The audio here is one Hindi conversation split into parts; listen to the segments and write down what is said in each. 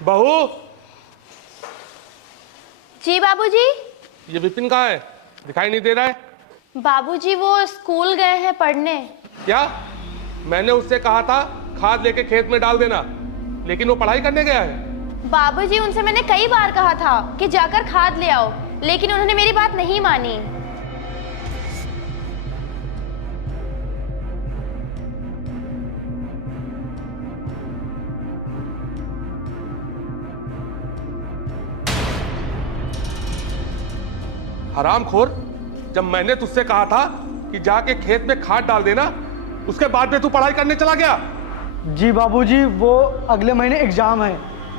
बहू। जी बाबूजी। ये विपिन कहाँ है? दिखाई नहीं दे रहा है। बाबूजी वो स्कूल गए हैं पढ़ने। क्या? मैंने उससे कहा था खाद लेके खेत में डाल देना, लेकिन वो पढ़ाई करने गया है। बाबूजी उनसे मैंने कई बार कहा था कि जाकर खाद ले आओ, लेकिन उन्होंने मेरी बात नहीं मानी। हरामखोर, जब मैंने तुझसे कहा था कि जाके खेत में खाद डाल देना, उसके बाद में तू पढ़ाई करने चला गया। जी बाबूजी, वो अगले महीने एग्जाम है,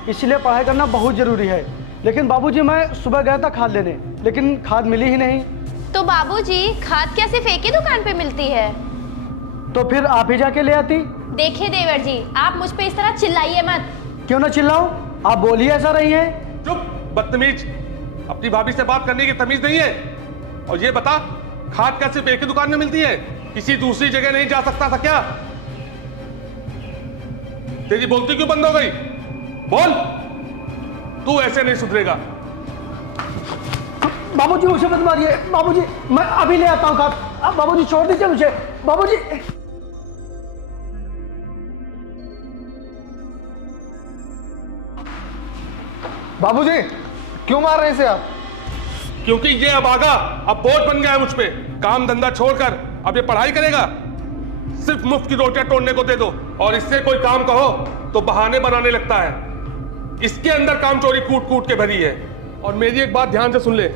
इसलिए पढ़ाई करना बहुत जरूरी है। लेकिन बाबूजी मैं सुबह गया था खाद लेने, लेकिन खाद मिली ही नहीं। तो बाबूजी खाद क्या सिर्फ एक ही दुकान पे मिलती है? तो फिर आप ही जाके ले आती। देखिए देवर जी, आप मुझ पे इस तरह चिल्लाइए मत। क्यों ना चिल्लाऊं, आप बोलिए ऐसा रही है। चुप बदतमीज, अपनी भाभी से बात करने की तमीज नहीं है। और ये बता, खाद क्या सिर्फ एक ही दुकान में मिलती है? किसी दूसरी जगह नहीं जा सकता था क्या? तेरी बोलती क्यों बंद हो गई? बोल, तू ऐसे नहीं सुधरेगा। बाबूजी मुझे मत मारिए। बाबूजी मैं अभी ले आता हूँ खाद। बाबूजी छोड़ दीजिए मुझे। बाबूजी बाबूजी क्यों मार रहे हैं इसे आप? क्योंकि ये अब आगा, अब बोझ बन गया है मुझ पे। काम धंधा छोड़कर अब ये पढ़ाई करेगा। सिर्फ मुफ्त की रोटियां तोड़ने को दे दो और इससे कोई काम कहो तो बहाने बनाने लगता है। इसके अंदर काम चोरी कूट कूट के भरी है। और मेरी एक बात ध्यान से सुन ले,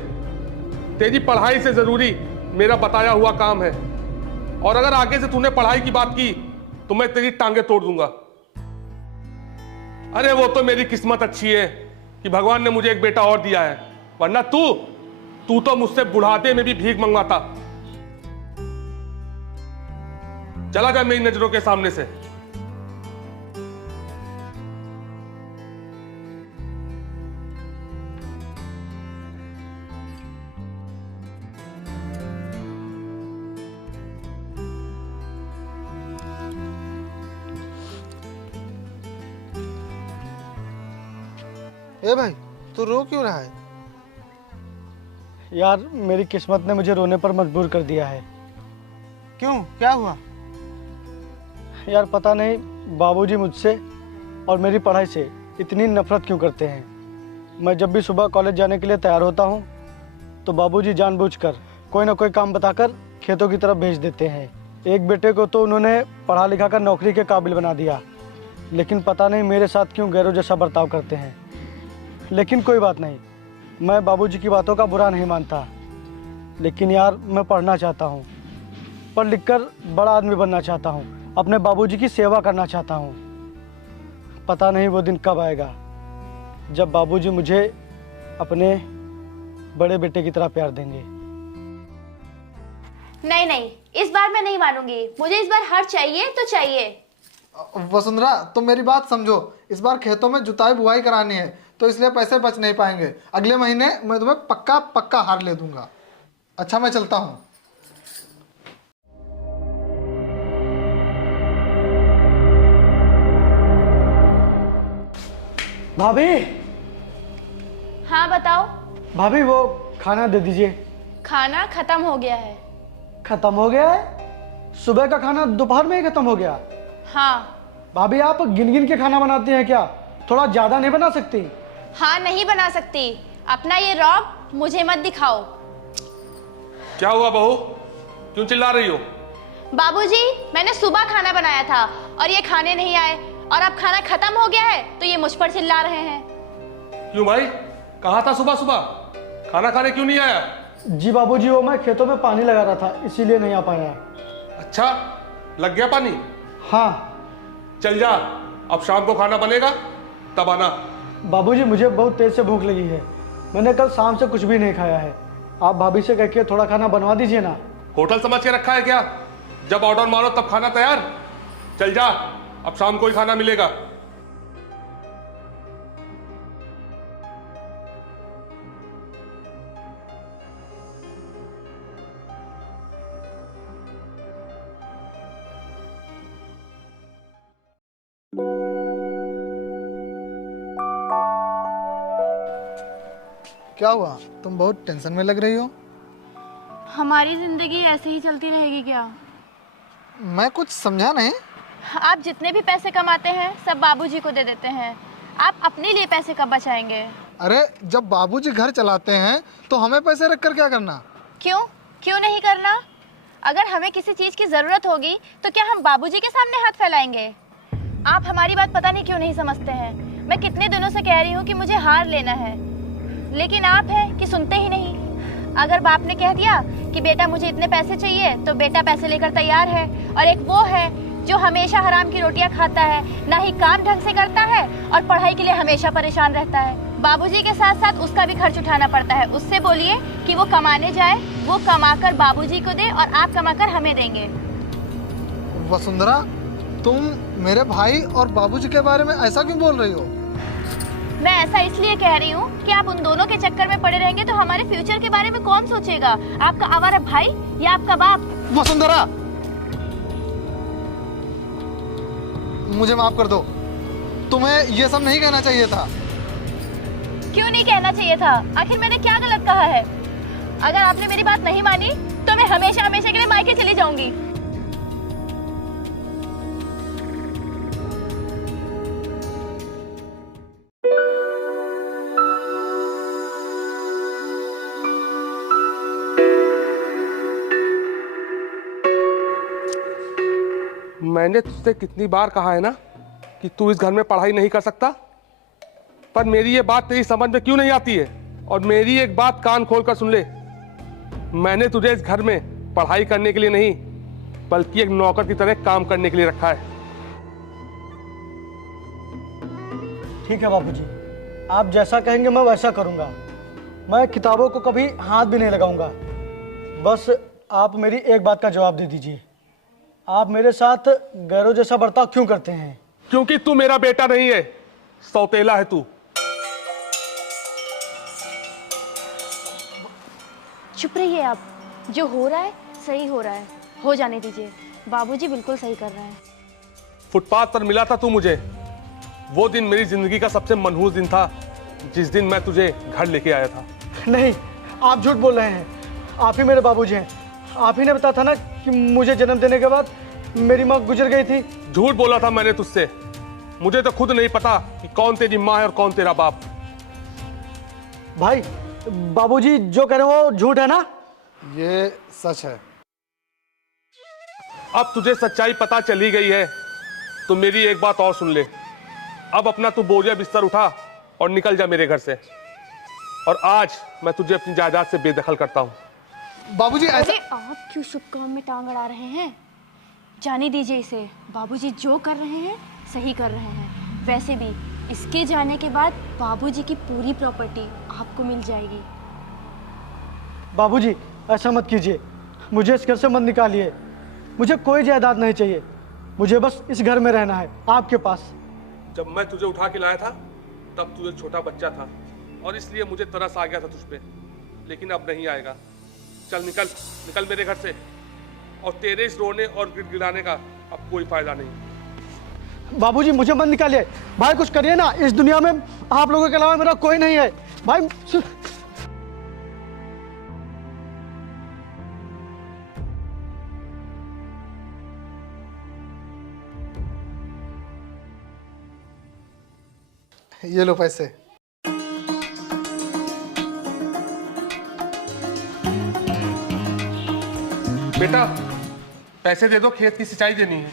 तेरी पढ़ाई से जरूरी मेरा बताया हुआ काम है। और अगर आगे से तूने पढ़ाई की बात की तो मैं तेरी टांगे तोड़ दूंगा। अरे वो तो मेरी किस्मत अच्छी है कि भगवान ने मुझे एक बेटा और दिया है, वरना तू तो मुझसे बुढ़ापे में भी भीख मंगवाता। चला जा मेरी नजरों के सामने से। ए भाई, तू रो क्यों रहा है? यार, मेरी किस्मत ने मुझे रोने पर मजबूर कर दिया है। क्यों, क्या हुआ? यार पता नहीं, बाबूजी मुझसे और मेरी पढ़ाई से इतनी नफरत क्यों करते हैं। मैं जब भी सुबह कॉलेज जाने के लिए तैयार होता हूँ तो बाबूजी जानबूझकर कोई ना कोई काम बताकर खेतों की तरफ भेज देते हैं। एक बेटे को तो उन्होंने पढ़ा लिखा कर नौकरी के काबिल बना दिया, लेकिन पता नहीं मेरे साथ क्यों गैरों जैसा बर्ताव करते हैं। लेकिन कोई बात नहीं, मैं बाबूजी की बातों का बुरा नहीं मानता। लेकिन यार मैं पढ़ना चाहता हूँ, पढ़ लिख कर बड़ा आदमी बनना चाहता हूँ, अपने बाबूजी की सेवा करना चाहता हूँ। पता नहीं वो दिन कब आएगा जब बाबूजी मुझे अपने बड़े बेटे की तरह प्यार देंगे। नहीं नहीं, इस बार मैं नहीं मानूंगी। मुझे इस बार हार चाहिए तो चाहिए। वसुंधरा, तुम मेरी बात समझो। इस बार खेतों में जुताई बुआई करानी है, तो इसलिए पैसे बच नहीं पाएंगे। अगले महीने मैं तुम्हें पक्का पक्का हार ले दूंगा। अच्छा, मैं चलता हूँ। भाभी, हाँ बताओ। भाभी वो खाना दे दीजिए। खाना खत्म हो गया है। खत्म हो गया है? सुबह का खाना दोपहर में ही खत्म हो गया? हाँ। भाभी आप गिन गिन के खाना बनाती हैं क्या? थोड़ा ज्यादा नहीं बना सकती? हाँ नहीं बना सकती। अपना ये रौब मुझे मत दिखाओ। क्या हुआ बहू, क्यों चिल्ला रही हो? बाबूजी, मैंने सुबह खाना बनाया था और ये खाने नहीं आए, और अब खाना खत्म हो गया है तो ये मुझ पर चिल्ला रहे हैं। क्यों भाई, कहा था सुबह सुबह? खाना खाने क्यों नहीं आया? जी बाबूजी, वो मैं खेतों में पानी लगा रहा था, इसीलिए नहीं आ पाया। अच्छा, लग गया पानी? हाँ। चल जा, अब शाम को खाना बनेगा तब आना। बाबूजी मुझे बहुत तेज से भूख लगी है, मैंने कल शाम से कुछ भी नहीं खाया है। आप भाभी से कह के थोड़ा खाना बनवा दीजिए ना। होटल समझ के रखा है क्या? जब ऑर्डर मारो तब खाना तैयार। चल जा, अब शाम को ही खाना मिलेगा। क्या हुआ, तुम बहुत टेंशन में लग रही हो? हमारी जिंदगी ऐसे ही चलती रहेगी क्या? मैं कुछ समझा नहीं। आप जितने भी पैसे कमाते हैं सब बाबूजी को दे देते हैं। आप अपने लिए पैसे कब बचाएंगे? अरे जब बाबूजी घर चलाते हैं तो हमें पैसे रख कर क्या करना? क्यों क्यों नहीं करना? अगर हमें किसी चीज की जरूरत होगी तो क्या हम बाबूजी के सामने हाथ फैलाएंगे? आप हमारी बात पता नहीं क्यों नहीं समझते हैं। मैं कितने दिनों से कह रही हूँ कि मुझे हार लेना है, लेकिन आप हैं कि सुनते ही नहीं। अगर बाप ने कह दिया कि बेटा मुझे इतने पैसे चाहिए तो बेटा पैसे लेकर तैयार है, और एक वो है जो हमेशा हराम की रोटियां खाता है, ना ही काम ढंग से करता है और पढ़ाई के लिए हमेशा परेशान रहता है। बाबूजी के साथ साथ उसका भी खर्च उठाना पड़ता है। उससे बोलिए कि वो कमाने जाए, वो कमाकर बाबूजी को दे और आप कमाकर हमें देंगे। वसुंधरा, तुम मेरे भाई और बाबूजी के बारे में ऐसा क्यों बोल रही हो? मैं ऐसा इसलिए कह रही हूँ कि आप उन दोनों के चक्कर में पड़े रहेंगे तो हमारे फ्यूचर के बारे में कौन सोचेगा? आपका आवारा भाई या आपका बाप? वसुंधरा, मुझे माफ कर दो, तुम्हें ये सब नहीं कहना चाहिए था। क्यों नहीं कहना चाहिए था? आखिर मैंने क्या गलत कहा है? अगर आपने मेरी बात नहीं मानी तो मैं हमेशा हमेशा के लिए मायके चली जाऊंगी। मैंने तुझसे कितनी बार कहा है ना कि तू इस घर में पढ़ाई नहीं कर सकता, पर मेरी ये बात तेरी समझ में क्यों नहीं आती है? और मेरी एक बात कान खोल कर सुन ले, मैंने तुझे इस घर में पढ़ाई करने के लिए नहीं बल्कि एक नौकर की तरह काम करने के लिए रखा है। ठीक है बाबूजी, आप जैसा कहेंगे मैं वैसा करूँगा। मैं किताबों को कभी हाथ भी नहीं लगाऊंगा। बस आप मेरी एक बात का जवाब दे दीजिए, आप मेरे साथ गैरों जैसा बर्ताव क्यों करते हैं? क्योंकि तू मेरा बेटा नहीं है, सौतेला है तू। चुप रहिए आप। जो हो रहा है सही हो रहा है, हो जाने दीजिए। बाबूजी बिल्कुल सही कर रहे हैं। फुटपाथ पर मिला था तू मुझे, वो दिन मेरी जिंदगी का सबसे मनहूस दिन था, जिस दिन मैं तुझे घर लेके आया था। नहीं, आप झूठ बोल रहे हैं। आप ही मेरे बाबूजी हैं। आप ही ने बताया था ना कि मुझे जन्म देने के बाद मेरी माँ गुजर गई थी। झूठ बोला था मैंने तुझसे। मुझे तो खुद नहीं पता कि कौन तेरी माँ है और कौन तेरा बाप। भाई, बाबूजी जो कह रहे हैं वो झूठ है ना? ये सच है। अब तुझे सच्चाई पता चली गई है तो मेरी एक बात और सुन ले। अब अपना तू बोझा बिस्तर उठा और निकल जा मेरे घर से, और आज मैं तुझे अपनी जायदाद से बेदखल करता हूँ। बाबूजी ऐसा... अरे आप क्यों शुभ काम में टांग अड़ा रहे हैं? जाने दीजिए इसे। बाबूजी जो कर रहे हैं सही कर रहे हैं। वैसे भी इसके जाने के बाद बाबूजी की पूरी प्रॉपर्टी आपको मिल जाएगी। बाबूजी ऐसा मत कीजिए, मुझे इस घर से मत निकालिए। मुझे कोई जायदाद नहीं चाहिए, मुझे बस इस घर में रहना है, आपके पास। जब मैं तुझे उठा के लाया था तब तू एक छोटा बच्चा था और इसलिए मुझे तरस आ गया था तुझ पे, लेकिन अब नहीं आएगा। चल निकल निकल मेरे घर से, और तेरे इस रोने और गिड़गिड़ाने का अब कोई फायदा नहीं। बाबूजी मुझे मत निकालिए। भाई कुछ करिए ना, इस दुनिया में आप लोगों के अलावा मेरा कोई नहीं है। भाई ये लो पैसे। बेटा पैसे दे दो, खेत की सिंचाई देनी है।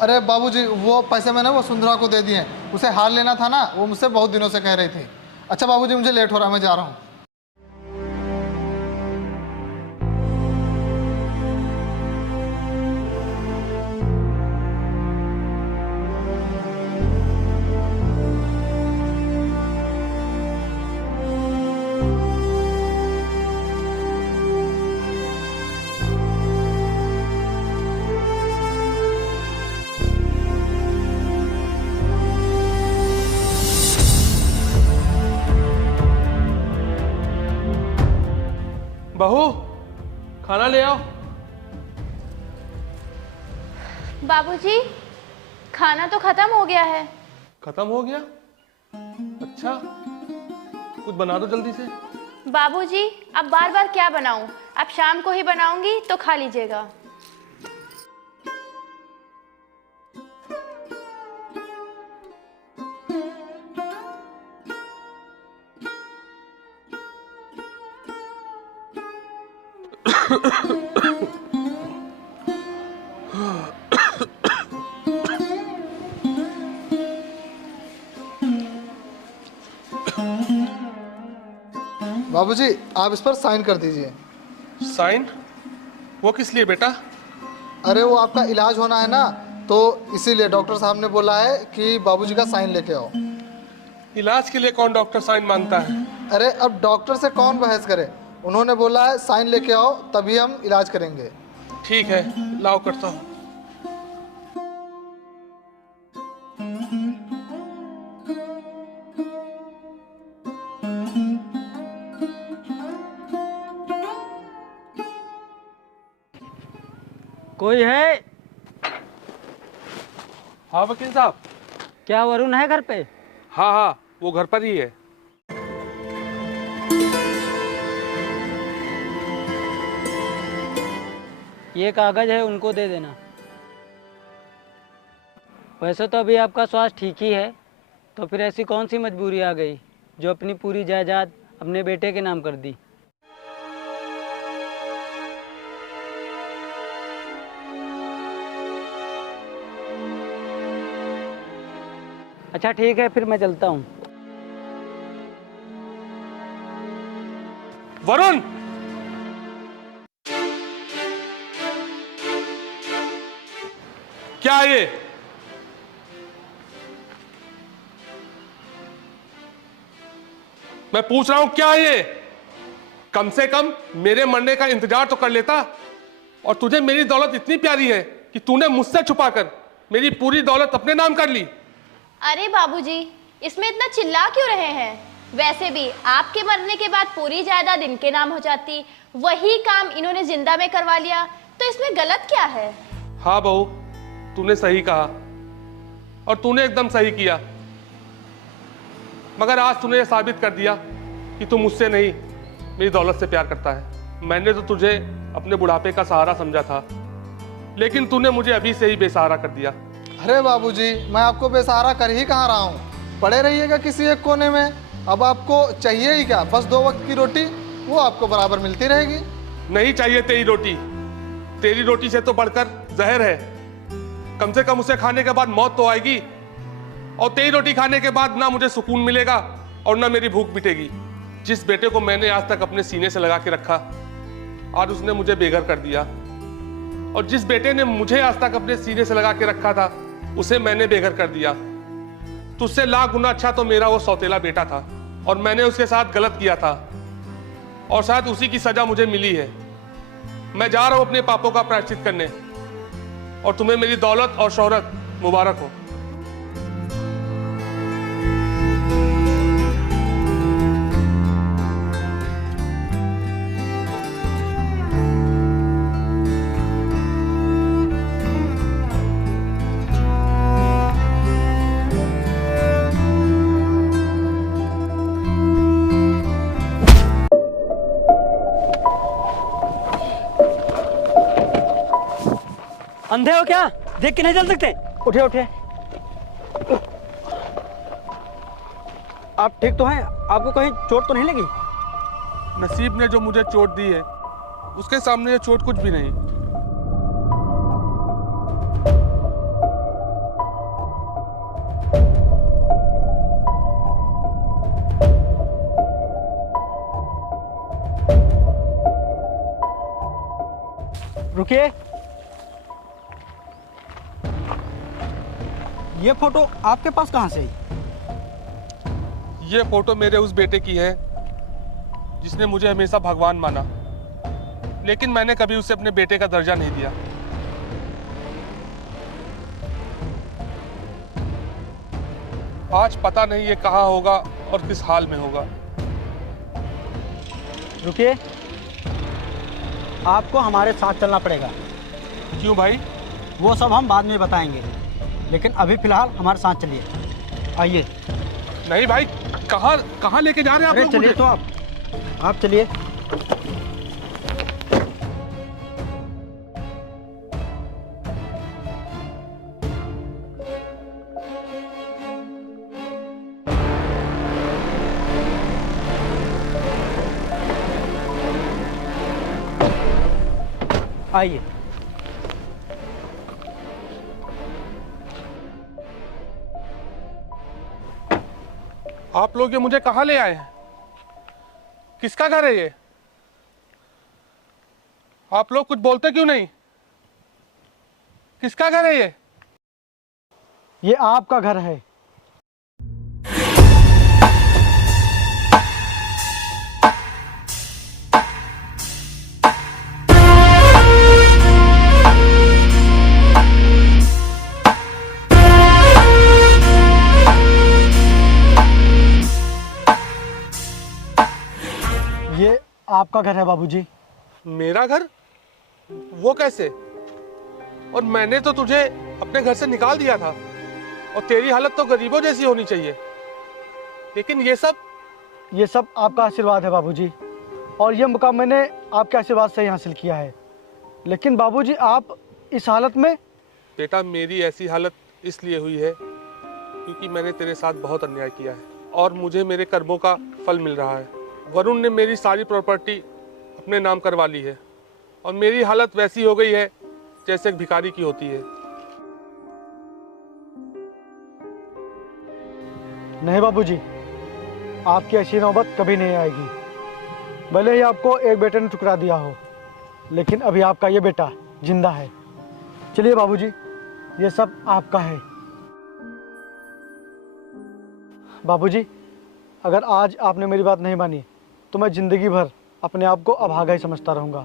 अरे बाबूजी, वो पैसे मैंने वसुंधरा को दे दिए। उसे हार लेना था ना, वो मुझसे बहुत दिनों से कह रही थी। अच्छा बाबूजी, मुझे लेट हो रहा है, मैं जा रहा हूँ। बहू खाना ले आओ। बाबूजी खाना तो खत्म हो गया है। खत्म हो गया? अच्छा, कुछ बना दो जल्दी से। बाबूजी, अब बार बार क्या बनाऊं? अब शाम को ही बनाऊंगी तो खा लीजिएगा। बाबूजी, आप इस पर साइन कर दीजिए। साइन? वो किस लिए बेटा? अरे वो आपका इलाज होना है ना, तो इसीलिए डॉक्टर साहब ने बोला है कि बाबूजी का साइन लेके आओ। इलाज के लिए कौन डॉक्टर साइन मांगता है? अरे अब डॉक्टर से कौन बहस करे, उन्होंने बोला है साइन लेके आओ तभी हम इलाज करेंगे। ठीक है, लाओ करता हूँ। कोई है? हाँ वकील साहब। क्या वरुण है घर पे? हाँ हाँ, वो घर पर ही है। ये कागज है, उनको दे देना। वैसे तो अभी आपका स्वास्थ्य ठीक ही है, तो फिर ऐसी कौन सी मजबूरी आ गई जो अपनी पूरी जायदाद अपने बेटे के नाम कर दी? अच्छा ठीक है, फिर मैं चलता हूँ। वरुण! क्या ये? मैं पूछ रहा हूं क्या ये? कम से कम मेरे मरने का इंतजार तो कर लेता। और तुझे मेरी दौलत इतनी प्यारी है कि तूने मुझसे छुपाकर मेरी पूरी दौलत अपने नाम कर ली। अरे बाबूजी, इसमें इतना चिल्ला क्यों रहे हैं? वैसे भी आपके मरने के बाद पूरी जायदाद इनके नाम हो जाती, वही काम इन्होंने जिंदा में करवा लिया, तो इसमें गलत क्या है? हाँ बहू, तूने सही कहा और तूने एकदम सही किया। मगर आज तूने यह साबित कर दिया कि तू मुझसे नहीं, मेरी दौलत से प्यार करता है। मैंने तो तुझे अपने बुढ़ापे का सहारा समझा था, लेकिन तूने मुझे अभी से ही बेसहारा कर दिया। अरे बाबूजी, मैं आपको बेसहारा कर ही कहाँ रहा हूँ। पड़े रहिएगा किसी एक कोने में। अब आपको चाहिए ही क्या? बस 2 वक्त की रोटी, वो आपको बराबर मिलती रहेगी। नहीं चाहिए तेरी रोटी। तेरी रोटी से तो बढ़कर जहर है। कम से कम उसे खाने के बाद मौत तो आएगी, और तेरी रोटी खाने के बाद ना मुझे सुकून मिलेगा और ना मेरी भूख मिटेगी। जिस बेटे को मैंने आज तक अपने सीने से लगा के रखा, आज उसने मुझे बेघर कर दिया। और जिस बेटे ने मुझे आज तक अपने सीने से लगा के रखा था, उसे मैंने बेघर कर दिया। तुझसे लाख गुना अच्छा तो मेरा वो सौतेला बेटा था, और मैंने उसके साथ गलत किया था, और शायद उसी की सजा मुझे मिली है। मैं जा रहा हूं अपने पापों का प्रायश्चित करने, और तुम्हें मेरी दौलत और शोहरत मुबारक हो। अंधे हो क्या? देख के नहीं चल सकते? उठे उठे। आप ठीक तो हैं? आपको कहीं चोट तो नहीं लगी? नसीब ने जो मुझे चोट दी है, उसके सामने ये चोट कुछ भी नहीं। रुकिए। ये फोटो आपके पास कहाँ से? ये फोटो मेरे उस बेटे की है जिसने मुझे हमेशा भगवान माना, लेकिन मैंने कभी उसे अपने बेटे का दर्जा नहीं दिया। आज पता नहीं ये कहाँ होगा और किस हाल में होगा। रुकिए, आपको हमारे साथ चलना पड़ेगा। क्यों भाई? वो सब हम बाद में बताएंगे, लेकिन अभी फिलहाल हमारे साथ चलिए। आइए। नहीं भाई, कहाँ कहाँ लेके जा रहे हैं आप अरे लोग चलिए मुझे? तो आप चलिए। आइए। आप लोग ये मुझे कहाँ ले आए हैं? किसका घर है ये? आप लोग कुछ बोलते क्यों नहीं? किसका घर है ये? ये आपका घर है। ये आपका घर है बाबूजी। मेरा घर? वो कैसे? और मैंने तो तुझे अपने घर से निकाल दिया था, और तेरी हालत तो गरीबों जैसी होनी चाहिए। लेकिन ये सब आपका आशीर्वाद है बाबूजी, और ये मुकाम मैंने आपके आशीर्वाद से ही हासिल किया है। लेकिन बाबूजी आप इस हालत में। बेटा, मेरी ऐसी हालत इसलिए हुई है क्योंकि मैंने तेरे साथ बहुत अन्याय किया है, और मुझे मेरे कर्मों का फल मिल रहा है। वरुण ने मेरी सारी प्रॉपर्टी अपने नाम करवा ली है, और मेरी हालत वैसी हो गई है जैसे एक भिखारी की होती है। नहीं बाबूजी, आपकी ऐसी नौबत कभी नहीं आएगी। भले ही आपको एक बेटे ने ठुकरा दिया हो, लेकिन अभी आपका ये बेटा जिंदा है। चलिए बाबूजी, ये सब आपका है। बाबूजी, अगर आज आपने मेरी बात नहीं मानी तो मैं जिंदगी भर अपने आप को अभागा ही समझता रहूँगा,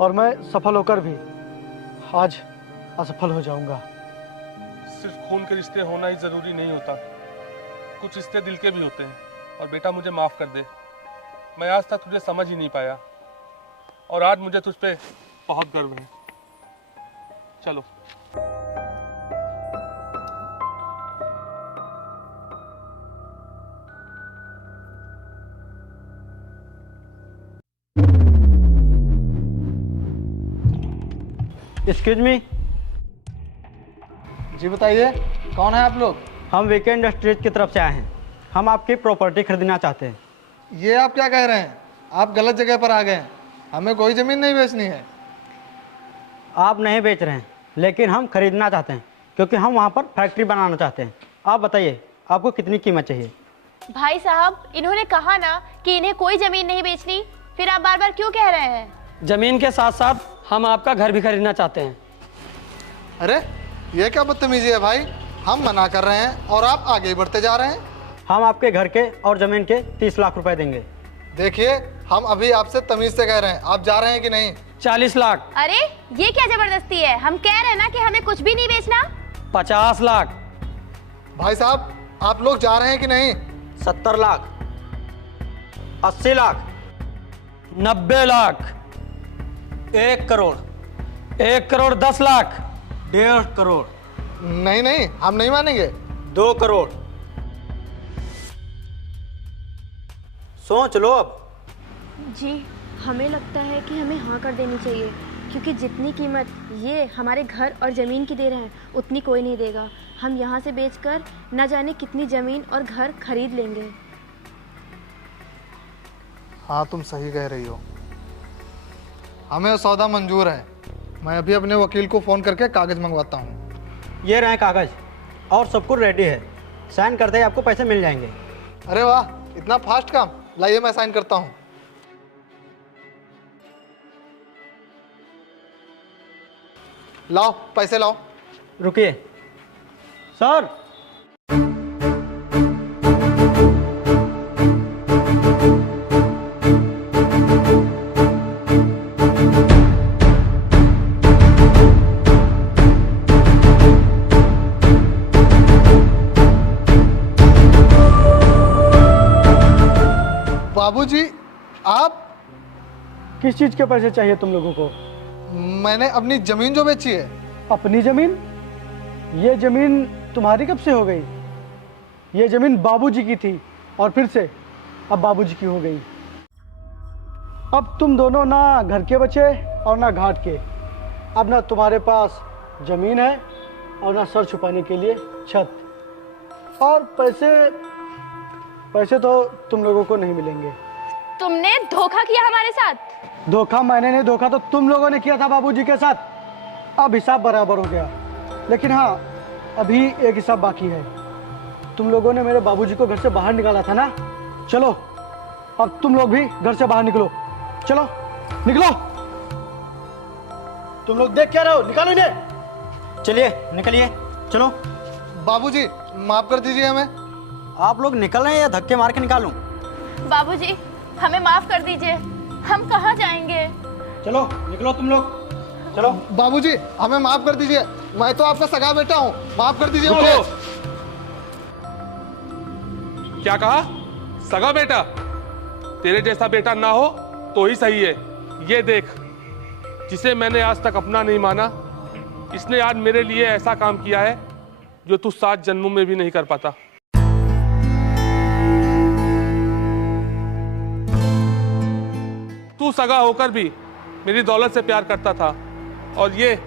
और मैं सफल होकर भी आज असफल हो जाऊँगा। सिर्फ खून के रिश्ते होना ही जरूरी नहीं होता, कुछ रिश्ते दिल के भी होते हैं। और बेटा, मुझे माफ कर दे, मैं आज तक तुझे समझ ही नहीं पाया, और आज मुझे तुझ पे बहुत गर्व है। चलो। Excuse me. जी बताइए, कौन है आप लोग? हम वीकेंड इंडस्ट्रीज की तरफ से आए हैं। हम आपकी प्रॉपर्टी खरीदना चाहते हैं। ये आप क्या कह रहे हैं? आप गलत जगह पर आ गए हैं। हमें कोई ज़मीन नहीं बेचनी है। आप नहीं बेच रहे हैं, लेकिन हम खरीदना चाहते हैं, क्योंकि हम वहाँ पर फैक्ट्री बनाना चाहते हैं। आप बताइए, आपको कितनी कीमत चाहिए? भाई साहब, इन्होंने कहा ना कि इन्हें कोई जमीन नहीं बेचनी, फिर आप बार बार क्यों कह रहे हैं? जमीन के साथ साथ हम आपका घर भी खरीदना चाहते हैं। अरे ये क्या बदतमीजी है भाई? हम मना कर रहे हैं और आप आगे ही बढ़ते जा रहे हैं। हम आपके घर के और ज़मीन के 30 लाख रुपए देंगे। देखिए, हम अभी आपसे तमीज से कह रहे हैं, आप जा रहे हैं कि नहीं? 40 लाख। अरे ये क्या जबरदस्ती है? हम कह रहे हैं ना कि हमें कुछ भी नहीं बेचना। 50 लाख। भाई साहब, आप लोग जा रहे हैं कि नहीं? 70 लाख, 80 लाख, 90 लाख, 1 करोड़, 1 करोड़ 10 लाख, 1.5 करोड़, नहीं नहीं, हम नहीं मानेंगे। 2 करोड़। सोच लो अब। जी, हमें लगता है कि हमें हाँ कर देनी चाहिए, क्योंकि जितनी कीमत ये हमारे घर और ज़मीन की दे रहे हैं उतनी कोई नहीं देगा। हम यहाँ से बेचकर न जाने कितनी ज़मीन और घर खरीद लेंगे। हाँ, तुम सही कह रही हो। हमें सौदा मंजूर है। मैं अभी अपने वकील को फ़ोन करके कागज़ मंगवाता हूँ। ये रहे कागज़, और सब कुछ रेडी है। साइन करते ही आपको पैसे मिल जाएंगे। अरे वाह, इतना फास्ट काम। लाइए, मैं साइन करता हूँ। लाओ, पैसे लाओ। रुकिए सर। बाबूजी, आप? किस चीज़ के पैसे चाहिए तुम लोगों को? मैंने अपनी ज़मीन जो बेची है। अपनी ज़मीन? ये ज़मीन तुम्हारी कब से हो गई? ये ज़मीन बाबूजी की थी और फिर से अब बाबूजी की हो गई। अब तुम दोनों ना घर के बचे और ना घाट के। अब ना तुम्हारे पास ज़मीन है और ना सर छुपाने के लिए छत। और पैसे तो तुम लोगों को नहीं मिलेंगे। तुमने धोखा किया हमारे साथ। धोखा मैंने नहीं, धोखा तो तुम लोगों ने किया था बाबूजी के साथ। अब हिसाब बराबर हो गया, लेकिन हाँ अभी एक हिसाब बाकी है। तुम लोगों ने मेरे बाबूजी को घर से बाहर निकाला था ना। चलो अब तुम लोग भी घर से बाहर निकलो। चलो निकलो। तुम लोग देख क्या रहे हो, निकालो इन्हें। चलिए निकलिए, चलो। बाबूजी माफ कर दीजिए हमें। आप लोग निकल रहे हैं या धक्के मार के निकालूं? बाबूजी हमें माफ कर दीजिए, हम कहाँ जाएंगे? चलो निकलो तुम लोग, चलो। बाबूजी हमें माफ कर दीजिए, मैं तो आपका सगा बेटा हूँ, माफ कर दीजिए मुझे। रुको। क्या कहा? सगा बेटा? तेरे जैसा बेटा ना हो तो ही सही है। ये देख, जिसे मैंने आज तक अपना नहीं माना, इसने आज मेरे लिए ऐसा काम किया है जो तू 7 जन्मों में भी नहीं कर पाता। तू सगा होकर भी मेरी दौलत से प्यार करता था और ये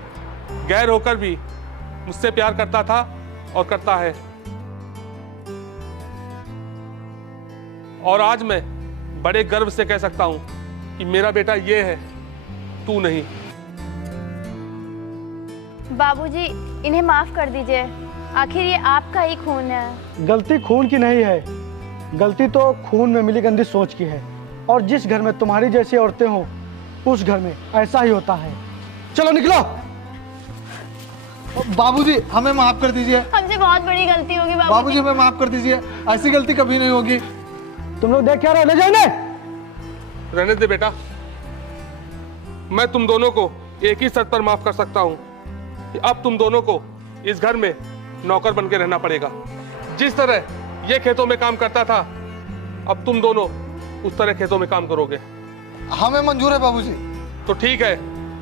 गैर होकर भी मुझसे प्यार करता था और करता है। और आज मैं बड़े गर्व से कह सकता हूं कि मेरा बेटा ये है, तू नहीं। बाबूजी इन्हें माफ कर दीजिए, आखिर ये आपका ही खून है। गलती खून की नहीं है, गलती तो खून में मिली गंदी सोच की है। और जिस घर में तुम्हारी जैसी औरतें हों उस घर में ऐसा ही होता है। चलो निकलो। बाबूजी हमें माफ कर दीजिए। हमसे बहुत बड़ी गलती होगी बाबूजी हमें माफ कर दीजिए, ऐसी गलती कभी नहीं होगी। तुम लोग देख क्या रहे हो, ले जाओ इन्हें। रहने दे बेटा, मैं तुम दोनों को एक ही शर्त पर माफ कर सकता हूं कि अब तुम दोनों को इस घर में नौकर बन के रहना पड़ेगा। जिस तरह ये खेतों में काम करता था, अब तुम दोनों उस तरह खेतों में काम करोगे। हमें मंजूर है बाबूजी। तो ठीक है,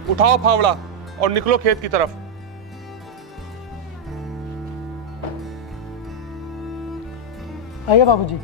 उठाओ फावड़ा और निकलो खेत की तरफ। आइए बाबूजी।